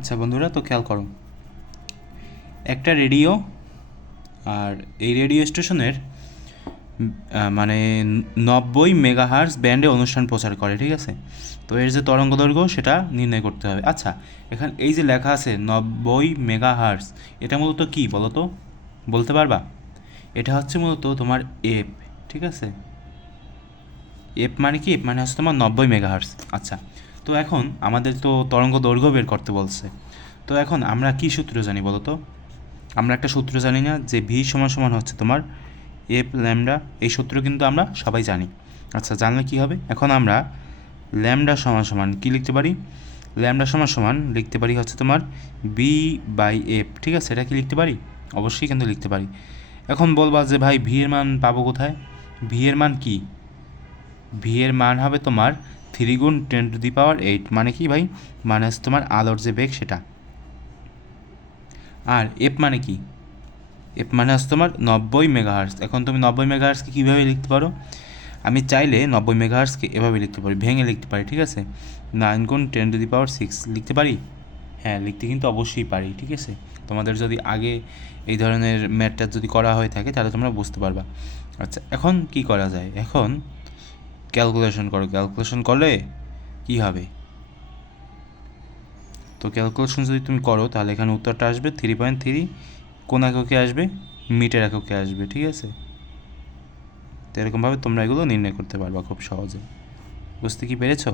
আচ্ছা বন্ধুরা, তো খেয়াল করো। একটা রেডিও আর এই রেডিও স্টেশনের মানে নব্বই মেগাহার্স ব্যান্ডে অনুষ্ঠান প্রচার করে, ঠিক আছে? তো এর যে তরঙ্গ দৈর্ঘ্য সেটা নির্ণয় করতে হবে। আচ্ছা এখানে, এই যে লেখা আছে নব্বই মেগাহার্স এটা মূলত কী বলো তো? বলতে পারবা? এটা হচ্ছে মূলত তোমার এপ ঠিক আছে? এফ মানে কি? এফ মানে হচ্ছে তোমার নব্বই মেগাহার্স আচ্ছা তো এখন আমাদের তো তরঙ্গ দৈর্ঘ্য বের করতে বলছে। তো এখন আমরা কি সূত্র জানি বলো তো? আমরা একটা সূত্র জানি না যে ভি সমান সমান হচ্ছে তোমার এফ ল্যামডা এই সূত্র কিন্তু আমরা সবাই জানি। আচ্ছা জানলে কি হবে? এখন আমরা ল্যামডা সমান সমান কি লিখতে পারি? ল্যামডা সমান সমান লিখতে পারি হচ্ছে তোমার বি বাই এফ ঠিক আছে? এটা কি লিখতে পারি? অবশ্যই কিন্তু লিখতে পারি। এখন বলবা যে ভাই ভি এর মান পাবো কোথায়? ভি এর মান কি? ভি এর মান হবে তোমার থ্রি গুণ ten to the power eight মানে কি ভাই? মানে হচ্ছে তোমার আলোর যে বেগ সেটা। আর এফ মানে কি? এফ মানে হচ্ছে তোমার নব্বই মেগাহার্স এখন তুমি নব্বই মেগাহার্সকে কীভাবে লিখতে পারো? আমি চাইলে নব্বই মেগাহার্সকে এভাবে লিখতে পারি, ভেঙে লিখতে পারি, ঠিক আছে? নাইন গুণ ten to the power six লিখতে পারি? হ্যাঁ লিখতে কিন্তু অবশ্যই পারি, ঠিক আছে? তোমাদের যদি আগে এই ধরনের ম্যাথটা যদি করা হয়ে থাকে, তাহলে তোমরা বুঝতে পারবা। আচ্ছা এখন কি করা যায়? এখন ক্যালকুলেশন করো। ক্যালকুলেশন করলে কি হবে? তো ক্যালকুলেশন যদি তুমি করো, তাহলে এখানে উত্তরটা আসবে থ্রি পয়েন্ট থ্রি কোন এককে আসবে? মিটার এককে আসবে, ঠিক আছে? তো এরকমভাবে তোমরা এগুলো নির্ণয় করতে পারবা খুব সহজে। বুঝতে কি পেরেছ?